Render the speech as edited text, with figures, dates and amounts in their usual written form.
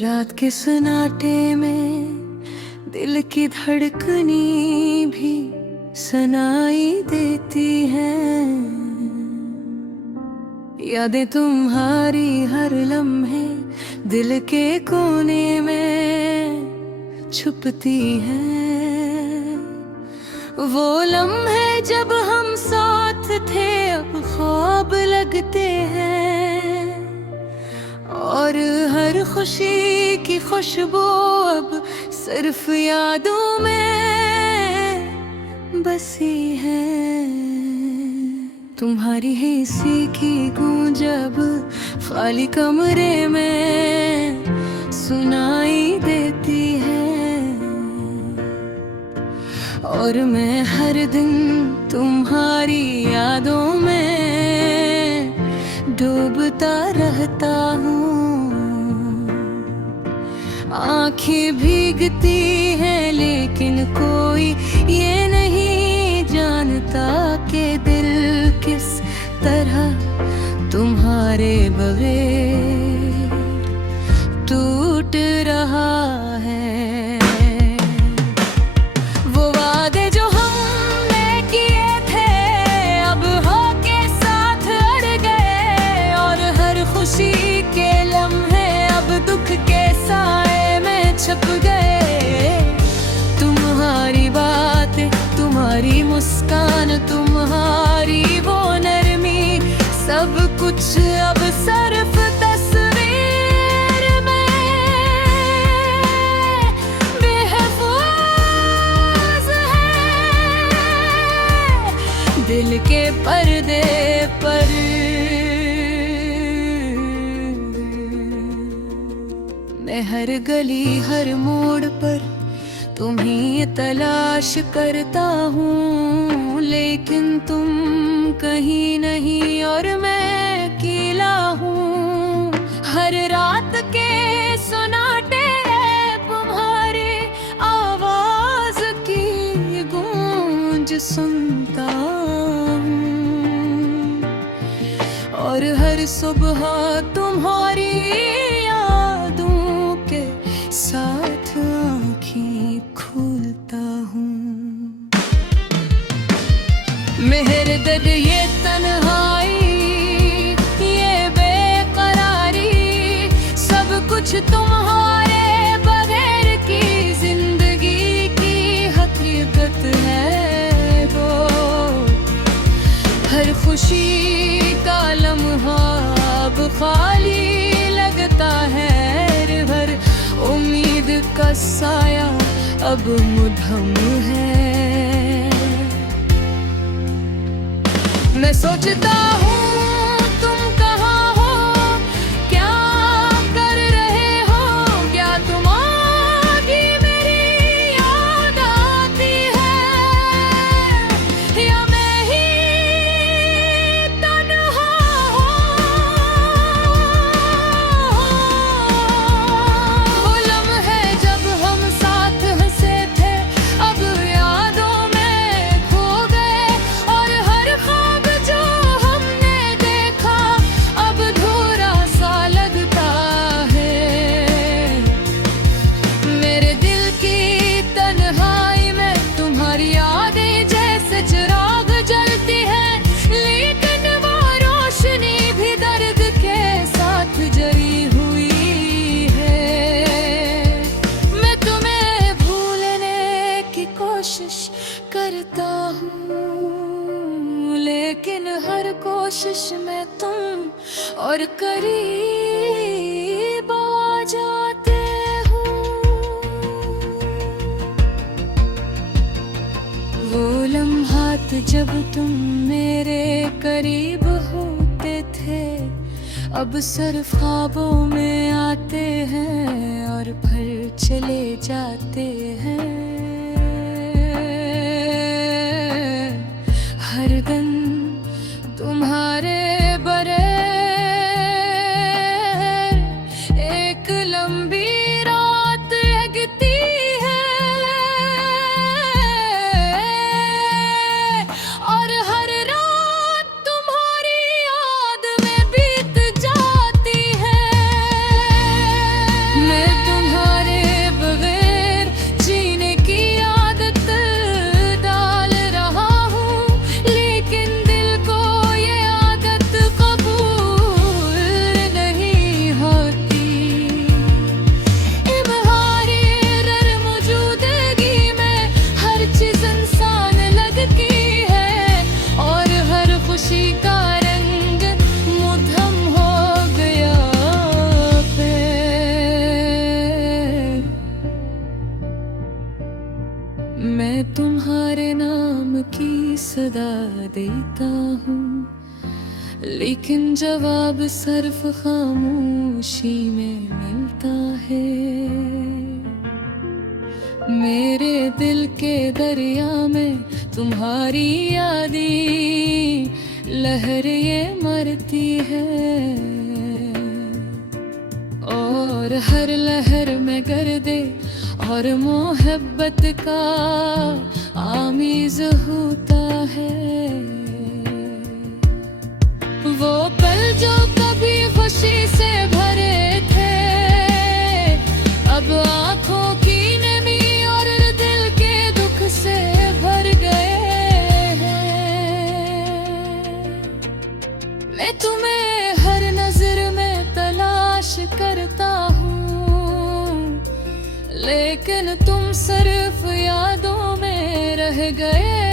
रात के सन्नाटे में दिल की धड़कनी भी सुनाई देती हैं। यादें तुम्हारी हर लम्हे दिल के कोने में छुपती हैं। वो लम्हे जब हम साथ थे अब ख्वाब लगते हैं, और हर खुशी की खुशबू अब सिर्फ यादों में बसी है। तुम्हारी ही सी की गूंज अब खाली कमरे में सुनाई देती है, और मैं हर दिन तुम्हारी यादों में डूबता रहता हूँ। आँखें भीगती हैं लेकिन कोई ये नहीं जानता कि दिल किस तरह तुम्हारे बगैर टूट रहा है। वो वादे जो हमने किए थे अब होके साथ अड़ गए, और हर खुशी के लम्हे अब दुख के साए में छप गए। तुम्हारी बातें, तुम्हारी मुस्कान, तुम्हारी वो नरमी, सब कुछ अब सिर्फ तस्वीर में बेहफूज है दिल के पर्दे पर। मैं हर गली हर मोड़ पर तुम्हीं तलाश करता हूँ, लेकिन तुम कहीं नहीं और मैं अकेला हूँ। हर रात के सन्नाटे तुम्हारी आवाज की गूंज सुनता हूँ, और हर सुबह तुम्हारी यादों के साथ आँखें खोलता हूँ। मेहर दर्द ये तन्हाई ये बेकरारी, सब कुछ तुम्हारे बगैर की जिंदगी की हकीकत है। वो हर खुशी का लम्हा अब खाली लगता है, हर उम्मीद का साया अब मुधम है। मैं सोचता हूँ तुम कहाँ हो, क्या कर रहे हो, क्या तुम्हारी मेरी याद आती है, या मैं ही तन्हा हूँ। वो लम्हे जब हम साथ हंसे थे अब यादों में खो गए, और हर ख्वाब जो हमने देखा अब अधूरा सा लगता है। मेरे दिल की तन्हाई में तुम्हारी यादें जैसे चिराग जलती है, लेकिन वो रोशनी भी दर्द के साथ जली हुई है। मैं तुम्हें भूलने की कोशिश करता हूँ, लेकिन हर कोशिश में तुम और करीब आ जाते हो। वो लम्हात जब तुम मेरे करीब होते थे अब सिर्फ ख्वाबों में आते हैं और फिर चले जाते हैं। हर दिन तुम्हारे बगैर एक लंबी रात लगती है, और हर रात तुम्हारी याद में बीत जाती है। मैं मैं तुम्हारे नाम की सदा देता हूँ, लेकिन जवाब सिर्फ खामोशी में मिलता है। मेरे दिल के दरिया में तुम्हारी यादें लहर ये मरती है, और हर लहर में गर्दे और मोहब्बत का आमीज़ होता है। वो पल जो कभी खुशी से भरे थे, अब आंखों की नमी और दिल के दुख से भर गए हैं। मैं तुम्हें हर नजर में तलाश करता हूँ, लेकिन तुम सिर्फ यादों में रह गए।